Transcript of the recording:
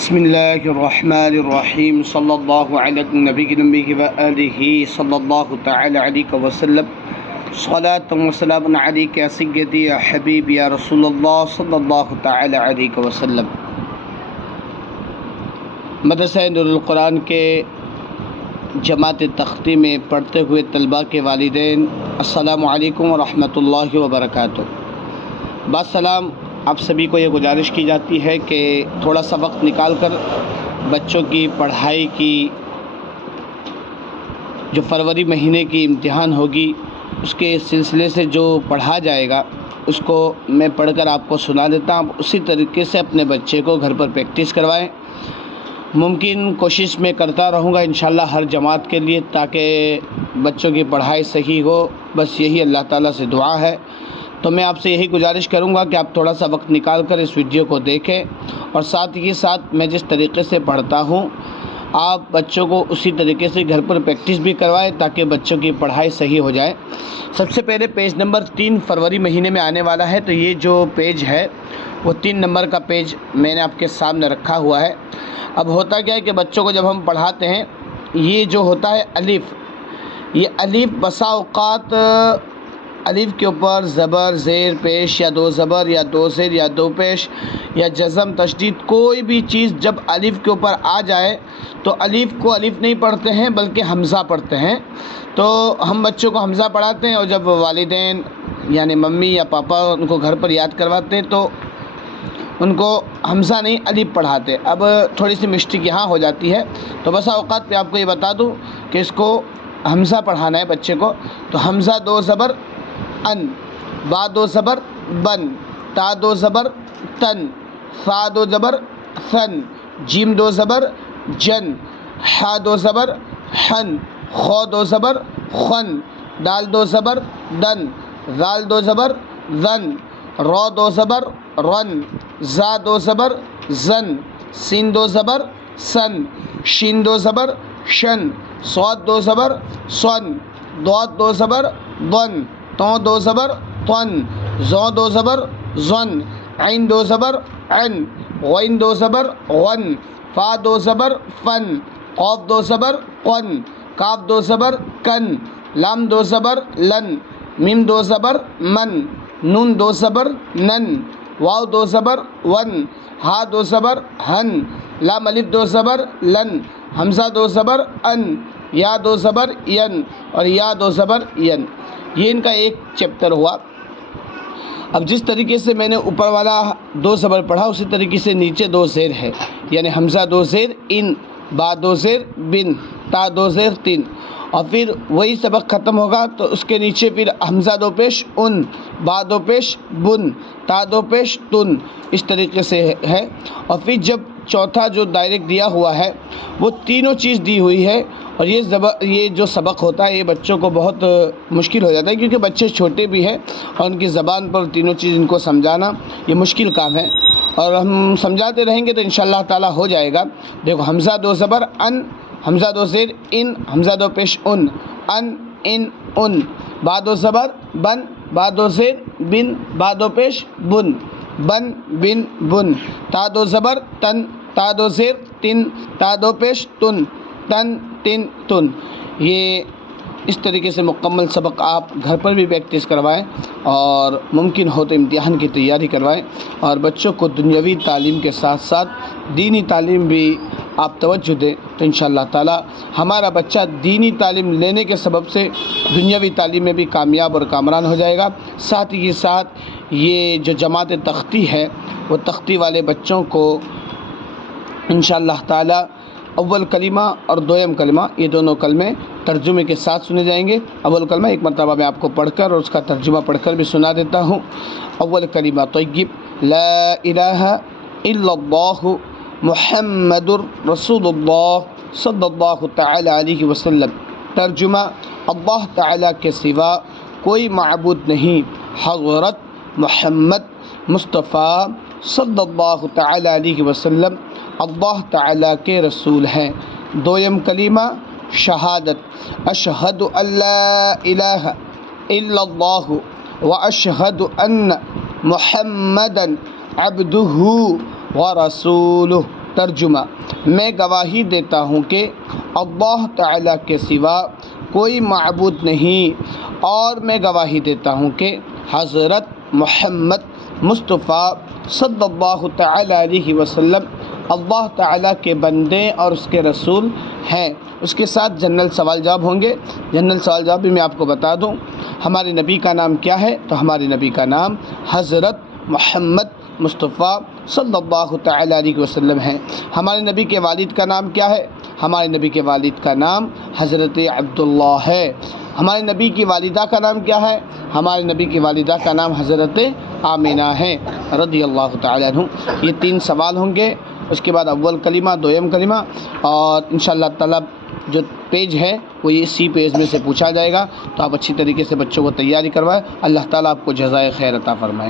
بسم اللہ الرحمن الرحیم صلی اللہ علی النبی النبی و آلہ صلی اللہ تعالی علیہ وسلم صلاۃ و سلام علیک یا سیدی یا حبیب یا رسول اللہ صلی اللہ تعالی علیہ وسلم۔ مدرسہ نور القرآن کے جماعت تختی میں پڑھتے ہوئے طلباء کے والدین، السلام علیکم ورحمۃ اللہ وبرکاتہ۔ بسلام، آپ سبھی کو یہ گزارش کی جاتی ہے کہ تھوڑا سا وقت نکال کر بچوں کی پڑھائی کی جو فروری مہینے کی امتحان ہوگی اس کے سلسلے سے جو پڑھا جائے گا اس کو میں پڑھ کر آپ کو سنا دیتا ہوں۔ اسی طریقے سے اپنے بچے کو گھر پر پریکٹس کروائیں۔ ممکن کوشش میں کرتا رہوں گا انشاءاللہ ہر جماعت کے لیے، تاکہ بچوں کی پڑھائی صحیح ہو، بس یہی اللہ تعالیٰ سے دعا ہے۔ تو میں آپ سے یہی گزارش کروں گا کہ آپ تھوڑا سا وقت نکال کر اس ویڈیو کو دیکھیں، اور ساتھ ہی ساتھ میں جس طریقے سے پڑھتا ہوں آپ بچوں کو اسی طریقے سے گھر پر پریکٹس بھی کروائیں، تاکہ بچوں کی پڑھائی صحیح ہو جائے۔ سب سے پہلے پیج نمبر 3 فروری مہینے میں آنے والا ہے، تو یہ جو پیج ہے وہ 3 نمبر کا پیج میں نے آپ کے سامنے رکھا ہوا ہے۔ اب ہوتا کیا ہے کہ بچوں کو جب ہم پڑھاتے ہیں، یہ جو ہوتا ہے الف، یہ الف بسا اوقات الف کے اوپر زبر، زیر پیش، یا دو زبر یا دو زیر یا دو پیش یا جزم، تشدید، کوئی بھی چیز جب الف کے اوپر آ جائے تو الف کو الف نہیں پڑھتے ہیں بلکہ حمزہ پڑھتے ہیں۔ تو ہم بچوں کو حمزہ پڑھاتے ہیں، اور جب والدین یعنی ممی یا پاپا ان کو گھر پر یاد کرواتے ہیں تو ان کو حمزہ نہیں الف پڑھاتے۔ اب تھوڑی سی مسٹیک یہاں ہو جاتی ہے، تو بسا اوقات پہ آپ کو یہ بتا دوں کہ اس کو حمزہ پڑھانا ہے بچے کو۔ تو حمزہ دو زبر ان، با دو زبر بن، تا دو زبر تن، فا دو زبر ثن، جیم دو زبر جن، حا دو زبر حن، خو دو زبر خن، دال دو زبر دن، ذال دو زبر ذن، رو دو زبر رن، زا دو زبر زن، سین دو زبر سن، شین دو زبر شن، صاد دو زبر سن، ضاد دو زبر ضن، تو دو زبر طن، زو دو زبر زن، عین دو زبر عن، غین دو زبر غن، فا دو زبر فن، قاف دو زبر قن، کاف دو زبر کن، لام دو زبر لن، میم دو زبر من، نون دو زبر نن، واو دو زبر ون، ہا دو زبر ہن، لام الف دو زبر لن، حمزہ دو زبر ان، یا دو زبر ین، اور یا دو زبر ین۔ یہ ان کا ایک چیپٹر ہوا۔ اب جس طریقے سے میں نے اوپر والا دو زبر پڑھا، اسی طریقے سے نیچے دو زیر ہے، یعنی حمزہ دو زیر ان، با دو زیر بن، تا دو زیر تین، اور پھر وہی سبق ختم ہوگا تو اس کے نیچے پھر حمزہ دو پیش ان، با دو پیش بن، تا دو پیش تن، اس طریقے سے ہے۔ اور پھر جب چوتھا جو ڈائریکٹ دیا ہوا ہے وہ تینوں چیز دی ہوئی ہے، اور یہ جو سبق ہوتا ہے یہ بچوں کو بہت مشکل ہو جاتا ہے، کیونکہ بچے چھوٹے بھی ہیں اور ان کی زبان پر تینوں چیز ان کو سمجھانا یہ مشکل کام ہے، اور ہم سمجھاتے رہیں گے تو انشاءاللہ تعالیٰ ہو جائے گا۔ دیکھو، حمزہ دو زبر ان، حمزہ دو زیر ان، حمزہ دو پیش ان، ان، با دو زبر بن، با دو زیر بن، با دو پیش بن، بن بن بن، تا دو زبر تن، تا دو زیر تن، تا دو پیش تن، تن تن تن۔ یہ اس طریقے سے مکمل سبق آپ گھر پر بھی پریکٹس کروائیں، اور ممکن ہو تو امتحان کی تیاری کروائیں، اور بچوں کو دنیاوی تعلیم کے ساتھ ساتھ دینی تعلیم بھی آپ توجہ دیں، تو انشاءاللہ تعالی ہمارا بچہ دینی تعلیم لینے کے سبب سے دنیاوی تعلیم میں بھی کامیاب اور کامران ہو جائے گا۔ ساتھ ہی ساتھ یہ جو جماعت تختی ہے وہ تختی والے بچوں کو انشاءاللہ تعالی اول کلمہ اور دویم کلمہ، یہ دونوں کلمے ترجمے کے ساتھ سنے جائیں گے۔ اول کلمہ ایک مرتبہ میں آپ کو پڑھ کر اور اس کا ترجمہ پڑھ کر بھی سنا دیتا ہوں۔ اول کلمہ طیب، لا الہ الا اللہ محمد رسول اللہ صلی اللہ تعالی علیہ وسلم۔ ترجمہ، اللہ تعالیٰ کے سوا کوئی معبود نہیں، حضرت محمد مصطفیٰ صلی اللہ تعالی علیہ وسلم اللہ تعالیٰ کے رسول ہیں۔ دویم کلمہ شہادت، اشہد ان لا الہ الا اللہ واشہد ان محمدا عبدہ ورسولہ۔ ترجمہ: میں گواہی دیتا ہوں کہ اللہ تعالیٰ کے سوا کوئی معبود نہیں، اور میں گواہی دیتا ہوں کہ حضرت محمد مصطفیٰ صلی اللہ تعالیٰ علیہ وسلم اللہ تعالیٰ کے بندے اور اس کے رسول ہیں۔ اس کے ساتھ جنرل سوال جواب ہوں گے۔ جنرل سوال جواب بھی میں آپ کو بتا دوں، ہمارے نبی کا نام کیا ہے؟ تو ہمارے نبی کا نام حضرت محمد مصطفیٰ صلی اللہ تعالیٰ علیہ وسلم ہیں۔ ہمارے نبی کے والد کا نام کیا ہے؟ ہمارے نبی کے والد کا نام حضرت عبداللہ ہے۔ ہمارے نبی کی والدہ کا نام کیا ہے؟ ہمارے نبی کی والدہ کا نام حضرت آمینہ ہے رضی اللہ تعالیٰ عنہ۔ یہ 3 سوال ہوں گے، اس کے بعد اول کلمہ، دویم کلمہ، اور انشاءاللہ تعالیٰ جو پیج ہے وہ اسی پیج میں سے پوچھا جائے گا، تو آپ اچھی طریقے سے بچوں کو تیاری کروائیں۔ اللہ تعالیٰ آپ کو جزائے خیر عطا فرمائے۔